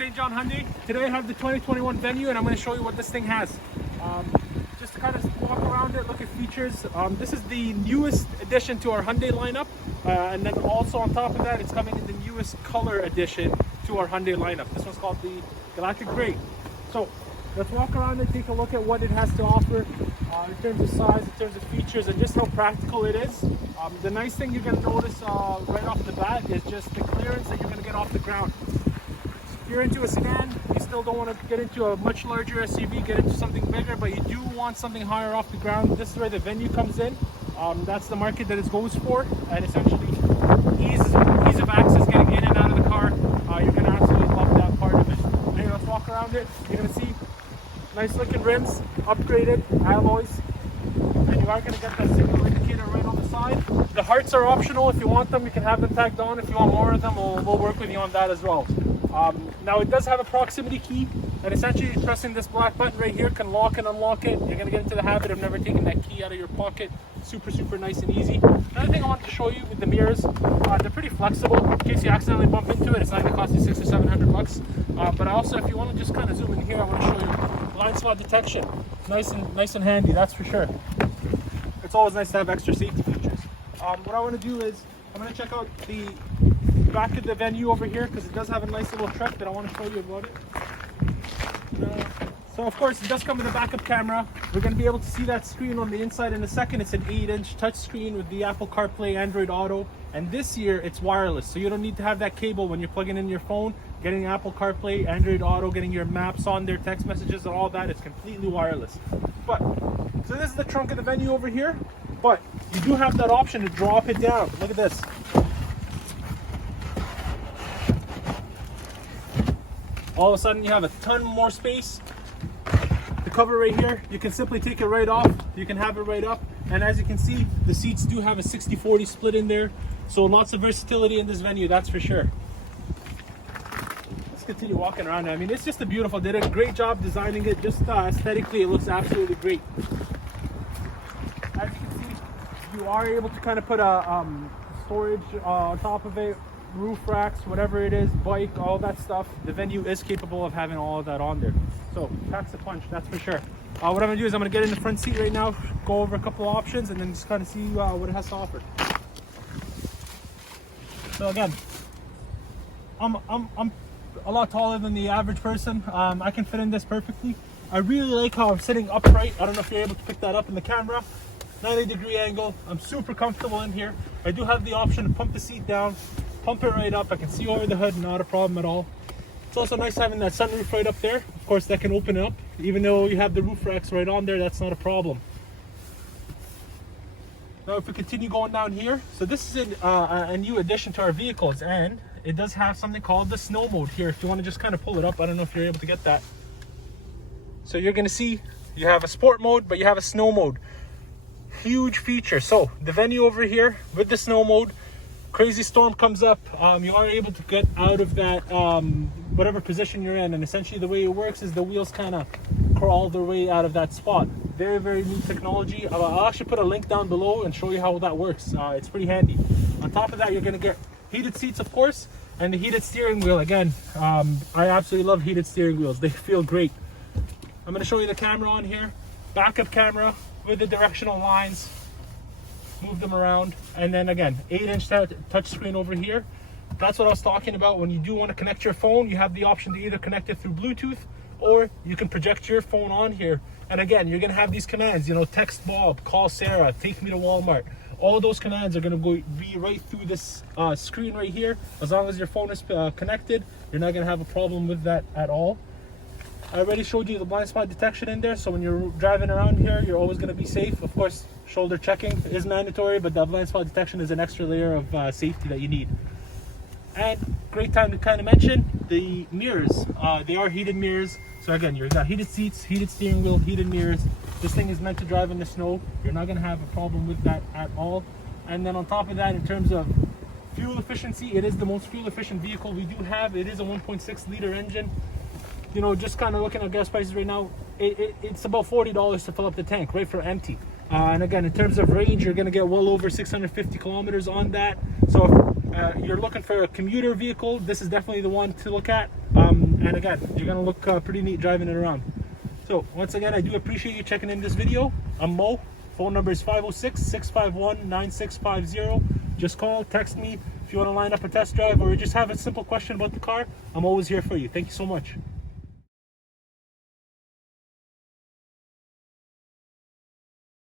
Saint John Hyundai. Today I have the 2021 Venue and I'm going to show you what this thing has. Just to kind of walk around it, look at features. This is the newest addition to our Hyundai lineup, and then also on top of that it's coming in the newest color addition to our Hyundai lineup. This one's called the Galactic Gray. So let's walk around and take a look at what it has to offer in terms of size, in terms of features, and just how practical it is. The nice thing you're going to notice right off the bat is just the clearance that you're going to get off the ground. If you're into a sedan, you still don't want to get into a much larger SUV, get into something bigger, but you do want something higher off the ground. This is where the Venue comes in. That's the market that it goes for, and essentially ease of access getting in and out of the car. You're going to absolutely love that part of it. Anyway, let's walk around it. You're going to see nice looking rims, upgraded alloys, and you are going to get that signal indicator right on the side. The hearts are optional. If you want them, you can have them tagged on. If you want more of them, we'll work with you on that as well. Now it does have a proximity key, and essentially pressing this black button right here can lock and unlock it. You're going to get into the habit of never taking that key out of your pocket. Super nice and easy. Another thing I wanted to show you with the mirrors, they're pretty flexible. In case you accidentally bump into it, it's not going to cost you $600 or $700. But also, if you want to just kind of zoom in here, I want to show you blind spot detection. Nice and handy, that's for sure. It's always nice to have extra safety features. What I want to do is I'm going to check out the back of the Venue over here, because it does have a nice little truck that I want to show you about it. So of course it does come with a backup camera. We're going to be able to see that screen on the inside in a second. It's an 8-inch touch screen with the Apple CarPlay, Android Auto, and this year it's wireless, so you don't need to have that cable when you're plugging in your phone, getting Apple CarPlay, Android Auto, getting your maps on there, text messages and all that. It's completely wireless. So this is the trunk of the Venue over here, but you do have that option to drop it down. Look at this. All of a sudden you have a ton more space. The cover right here, you can simply take it right off. You can have it right up. And as you can see, the seats do have a 60-40 split in there. So lots of versatility in this Venue, that's for sure. Let's continue walking around. I mean, it's just a beautiful, they did a great job designing it. Just aesthetically, it looks absolutely great. As you can see, you are able to kind of put a storage on top of it. Roof racks, whatever it is, bike, all that stuff. The Venue is capable of having all of that on there. So packs a punch, that's for sure. What I'm gonna do is I'm gonna get in the front seat right now, go over a couple of options, and then just kind of see what it has to offer. So again, I'm a lot taller than the average person. I can fit in this perfectly. I really like how I'm sitting upright. I don't know if you're able to pick that up in the camera. 90-degree angle. I'm super comfortable in here. I do have the option to pump the seat down, pump it right up. I can see over the hood, not a problem at all. It's also nice having that sunroof right up there. Of course, that can open up. Even though you have the roof racks right on there, that's not a problem. Now, if we continue going down here, so this is a new addition to our vehicles, and it does have something called the snow mode here. If you want to just kind of pull it up, I don't know if you're able to get that. So you're going to see you have a sport mode, but you have a snow mode. Huge feature. So the Venue over here with the snow mode, crazy storm comes up, you are able to get out of that whatever position you're in, and essentially the way it works is the wheels kind of crawl their way out of that spot. Very new technology. I'll actually put a link down below and show you how that works. It's pretty handy. On top of that, you're going to get heated seats, of course, and the heated steering wheel. Again, I absolutely love heated steering wheels. They feel great. I'm going to show you the camera on here. Backup camera with the directional lines. Move them around, and then again, 8-inch touch screen over here. That's what I was talking about. When you do want to connect your phone, you have the option to either connect it through Bluetooth, or you can project your phone on here. And again, you're going to have these commands, you know, text Bob, call Sarah, take me to Walmart. All those commands are going to be right through this screen right here. As long as your phone is connected, you're not going to have a problem with that at all. I already showed you the blind spot detection in there, so when you're driving around here, you're always going to be safe. Of course, shoulder checking is mandatory, but the blind spot detection is an extra layer of safety that you need. And great time to kind of mention the mirrors. They are heated mirrors. So again, you've got heated seats, heated steering wheel, heated mirrors. This thing is meant to drive in the snow. You're not going to have a problem with that at all. And then on top of that, in terms of fuel efficiency, it is the most fuel efficient vehicle we do have. It is a 1.6 liter engine. You know, just kind of looking at gas prices right now, it's about $40 to fill up the tank, right, for empty. And again, in terms of range, you're going to get well over 650 kilometers on that. So you're looking for a commuter vehicle, this is definitely the one to look at. And again, you're gonna look pretty neat driving it around. So once again, I do appreciate you checking in this video. I'm Mo. Phone number is 506-651-9650. Just call, text me if you want to line up a test drive or just have a simple question about the car. I'm always here for you. Thank you so much.